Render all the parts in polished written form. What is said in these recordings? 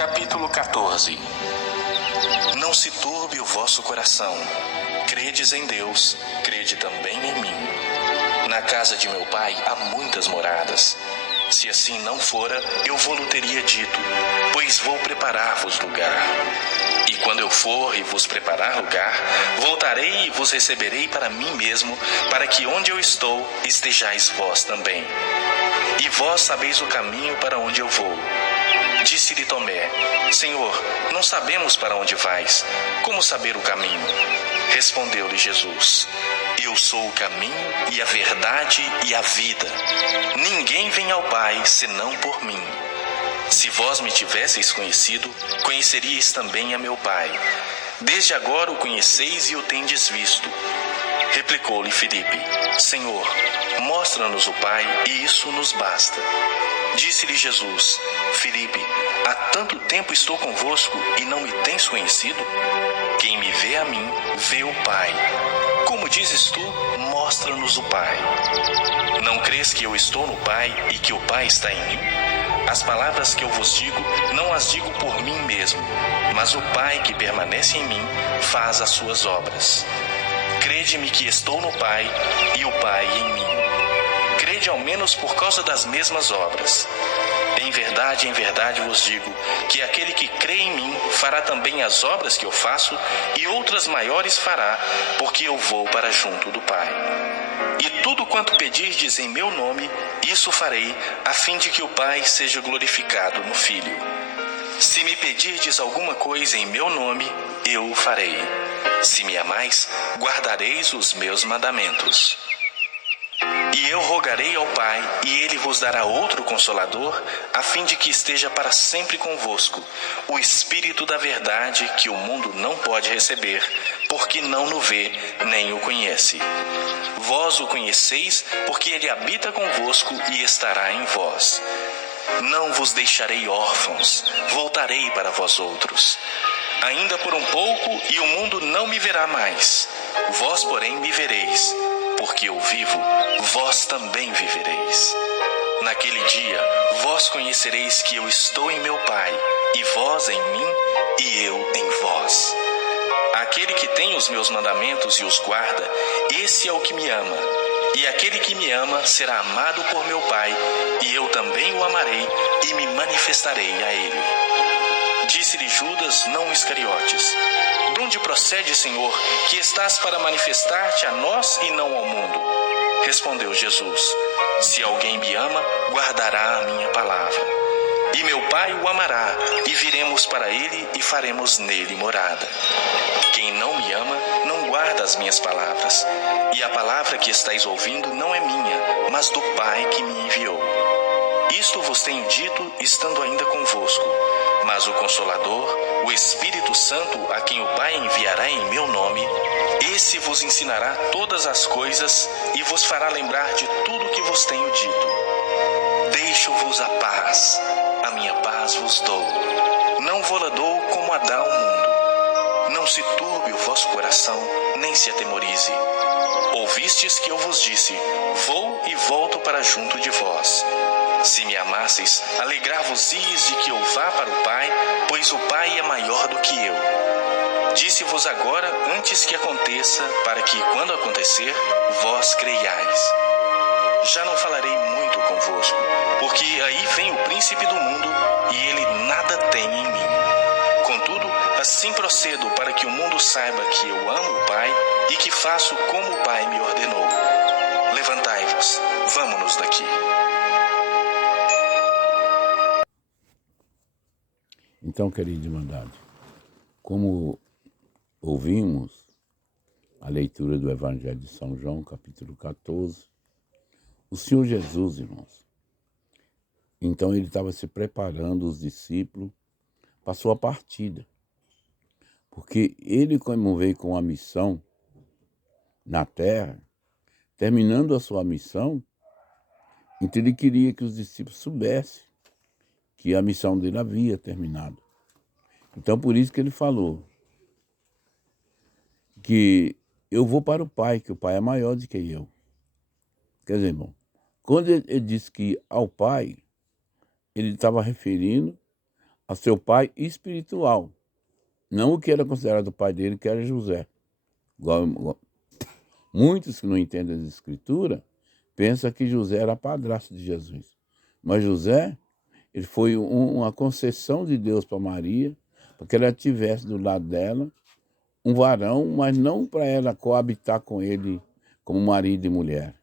Capítulo 14. Não se turbe o vosso coração. Credes em Deus, crede também em mim. Na casa de meu pai há muitas moradas. Se assim não fora, eu vou-lo teria dito, pois vou preparar-vos lugar. E quando eu for e vos preparar lugar, voltarei e vos receberei para mim mesmo, para que onde eu estou, estejais vós também. E vós sabeis o caminho para onde eu vou. Disse-lhe Tomé: Senhor, não sabemos para onde vais. Como saber o caminho? Respondeu-lhe Jesus: Eu sou o caminho e a verdade e a vida. Ninguém vem ao Pai senão por mim. Se vós me tivesseis conhecido, conheceríeis também a meu Pai. Desde agora o conheceis e o tendes visto. Replicou-lhe Filipe: Senhor, mostra-nos o Pai, e isso nos basta. Disse-lhe Jesus: Filipe, há tanto tempo estou convosco e não me tens conhecido? Quem me vê a mim, vê o Pai. Como dizes tu, mostra-nos o Pai. Não crês que eu estou no Pai e que o Pai está em mim? As palavras que eu vos digo, não as digo por mim mesmo, mas o Pai que permanece em mim faz as suas obras. Crede-me que estou no Pai e o Pai em mim. Crede ao menos por causa das mesmas obras. Em verdade vos digo, que aquele que crê em mim fará também as obras que eu faço, e outras maiores fará, porque eu vou para junto do Pai. E tudo quanto pedirdes em meu nome, isso farei, a fim de que o Pai seja glorificado no Filho. Se me pedirdes alguma coisa em meu nome, eu o farei. Se me amais, guardareis os meus mandamentos. E eu rogarei ao Pai, e Ele vos dará outro Consolador, a fim de que esteja para sempre convosco, o Espírito da verdade, que o mundo não pode receber, porque não o vê, nem o conhece. Vós o conheceis, porque Ele habita convosco e estará em vós. Não vos deixarei órfãos, voltarei para vós outros. Ainda por um pouco, e o mundo não me verá mais. Vós, porém, me vereis. Porque eu vivo, vós também vivereis. Naquele dia, vós conhecereis que eu estou em meu Pai, e vós em mim, e eu em vós. Aquele que tem os meus mandamentos e os guarda, esse é o que me ama. E aquele que me ama será amado por meu Pai, e eu também o amarei, e me manifestarei a ele. Disse-lhe Judas, não Iscariotes: De onde procede, Senhor, que estás para manifestar-te a nós e não ao mundo? Respondeu Jesus: Se alguém me ama, guardará a minha palavra. E meu Pai o amará, e viremos para ele e faremos nele morada. Quem não me ama, não guarda as minhas palavras. E a palavra que estáis ouvindo não é minha, mas do Pai que me enviou. Isto vos tenho dito, estando ainda convosco. Mas o Consolador, o Espírito Santo, a quem o Pai enviará em meu nome, esse vos ensinará todas as coisas e vos fará lembrar de tudo que vos tenho dito. Deixo-vos a minha paz vos dou. Não vou-la dou como a dá o mundo. Não se turbe o vosso coração, nem se atemorize. Ouvistes que eu vos disse: Vou e volto para junto de vós. Se me amasseis, alegrar-vos-ias de que eu vá para o Pai, pois o Pai é maior do que eu. Disse-vos agora antes que aconteça, para que, quando acontecer, vós creiais. Já não falarei muito convosco, porque aí vem o príncipe do mundo, e ele nada tem em mim. Contudo, assim procedo para que o mundo saiba que eu amo o Pai, e que faço como o Pai me ordenou. Levantai-vos, vamo-nos daqui. Então, querido irmandade, como ouvimos a leitura do Evangelho de São João, capítulo 14, o Senhor Jesus, irmãos, então ele estava se preparando os discípulos para a sua partida, porque ele, como veio com a missão na terra, terminando a sua missão, então ele queria que os discípulos soubessem que a missão dele havia terminado. Então, por isso que ele falou que eu vou para o Pai, que o Pai é maior do que eu. Quer dizer, irmão, quando ele disse que ao Pai, ele estava referindo a seu pai espiritual, não o que era considerado o pai dele, que era José. Muitos que não entendem as escrituras pensam que José era padrasto de Jesus. Mas José, ele foi uma concessão de Deus para Maria, para que ela tivesse do lado dela um varão, mas não para ela coabitar com ele como marido e mulher.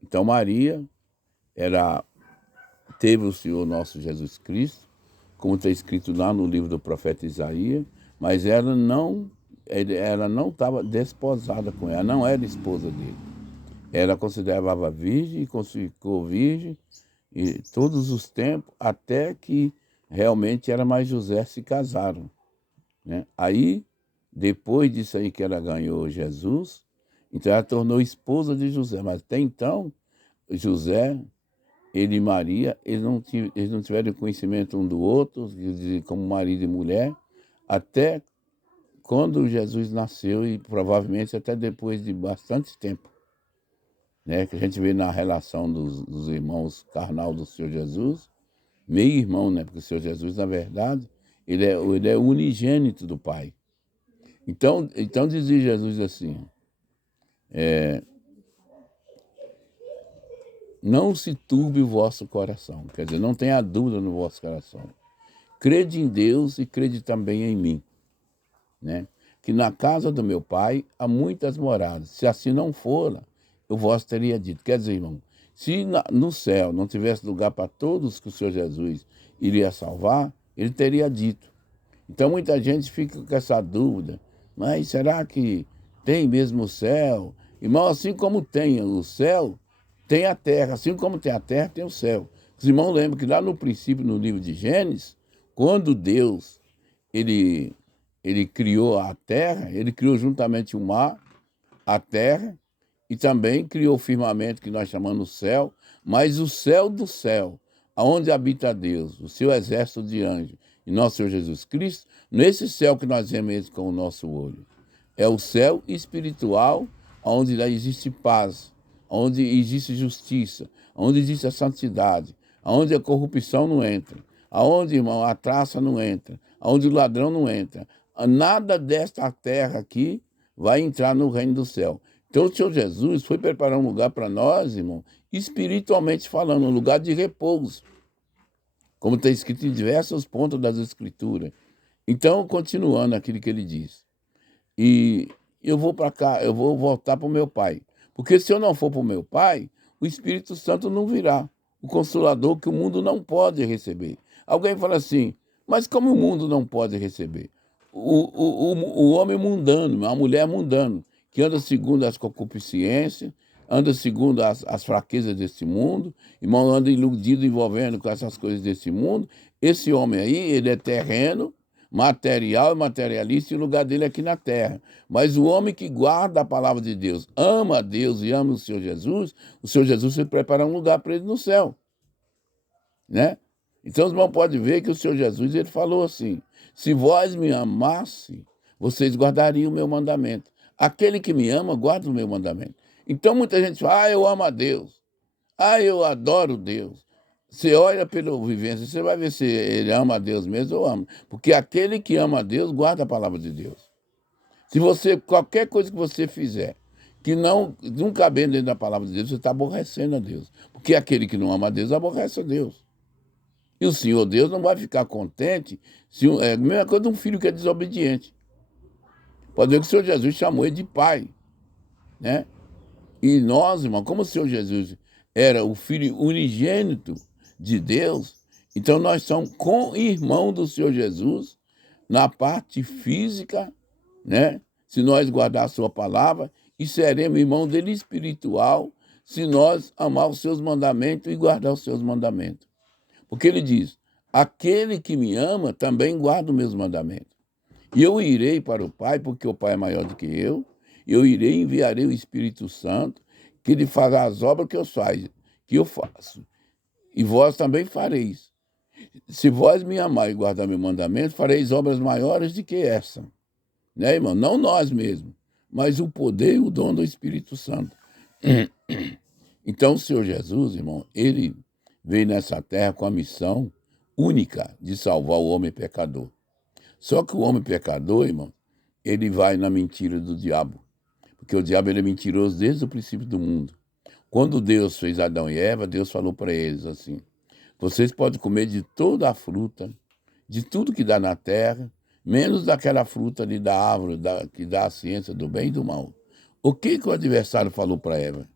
Então Maria teve o Senhor nosso Jesus Cristo, como está escrito lá no livro do profeta Isaías, mas ela não estava desposada com ela, não era esposa dele. Ela considerava virgem e ficou virgem e todos os tempos, até que realmente ela mais José se casaram, né? Aí, depois disso aí que ela ganhou Jesus, então ela tornou esposa de José, mas até então, José, ele e Maria, eles não tiveram conhecimento um do outro, como marido e mulher, até quando Jesus nasceu e provavelmente até depois de bastante tempo, né? Que a gente vê na relação dos irmãos carnal do Senhor Jesus, meio irmão, né? Porque o Senhor Jesus, na verdade, ele é unigênito do Pai. Então dizia Jesus assim, não se turbe o vosso coração, quer dizer, não tenha dúvida no vosso coração. Crede em Deus e crede também em mim, né? Que na casa do meu pai há muitas moradas. Se assim não for, eu vos teria dito. Quer dizer, irmão, se no céu não tivesse lugar para todos que o Senhor Jesus iria salvar, ele teria dito. Então muita gente fica com essa dúvida, mas será que tem mesmo o céu? Irmão, assim como tem o céu, tem a terra. Assim como tem a terra, tem o céu. Os irmãos lembram que lá no princípio, no livro de Gênesis, quando Deus ele criou a terra, ele criou juntamente o mar, a terra, e também criou o firmamento que nós chamamos céu, mas o céu do céu, aonde habita Deus, o seu exército de anjos, e nosso Senhor Jesus Cristo, nesse céu que nós vemos com o nosso olho. É o céu espiritual, onde lá existe paz, onde existe justiça, onde existe a santidade, onde a corrupção não entra, aonde, irmão, a traça não entra, aonde o ladrão não entra. Nada desta terra aqui vai entrar no reino do céu. Então o Senhor Jesus foi preparar um lugar para nós, irmão, espiritualmente falando, um lugar de repouso, como está escrito em diversos pontos das Escrituras. Então, continuando aquilo que ele diz, e eu vou para cá, eu vou voltar para o meu pai, porque se eu não for para o meu pai, o Espírito Santo não virá, o Consolador que o mundo não pode receber. Alguém fala assim, mas como o mundo não pode receber? O homem mundano, a mulher mundana, que anda segundo as concupiscências, anda segundo as fraquezas desse mundo, irmão, anda iludido, envolvendo com essas coisas desse mundo. Esse homem aí, ele é terreno, material e materialista, e o lugar dele é aqui na terra. Mas o homem que guarda a palavra de Deus, ama a Deus e ama o Senhor Jesus vai preparar um lugar para ele no céu, né? Então os irmãos podem ver que o Senhor Jesus, ele falou assim, se vós me amasse, vocês guardariam o meu mandamento. Aquele que me ama, guarda o meu mandamento. Então muita gente fala, eu amo a Deus. Eu adoro Deus. Você olha pela vivência, você vai ver se ele ama a Deus mesmo ou ama. Porque aquele que ama a Deus, guarda a palavra de Deus. Se qualquer coisa que você fizer, que não cabe dentro da palavra de Deus, você está aborrecendo a Deus. Porque aquele que não ama a Deus, aborrece a Deus. E o Senhor Deus não vai ficar contente, é a mesma coisa de um filho que é desobediente. Pode ver que o Senhor Jesus chamou ele de pai, né? E nós, irmão, como o Senhor Jesus era o filho unigênito de Deus, então nós somos co-irmão do Senhor Jesus na parte física, né? Se nós guardar a sua palavra, e seremos irmão dele espiritual, se nós amar os seus mandamentos e guardar os seus mandamentos. Porque ele diz, aquele que me ama também guarda os meus mandamentos. E eu irei para o Pai, porque o Pai é maior do que eu irei e enviarei o Espírito Santo, que ele fará as obras que eu faço. E vós também fareis. Se vós me amar e guardar meu mandamento, fareis obras maiores do que essa. Né, irmão? Não nós mesmos, mas o poder e o dom do Espírito Santo. Então o Senhor Jesus, irmão, ele veio nessa terra com a missão única de salvar o homem pecador. Só que o homem pecador, irmão, ele vai na mentira do diabo. Porque o diabo ele é mentiroso desde o princípio do mundo. Quando Deus fez Adão e Eva, Deus falou para eles assim: vocês podem comer de toda a fruta, de tudo que dá na terra, menos daquela fruta ali da árvore que dá a ciência do bem e do mal. O que o adversário falou para Eva?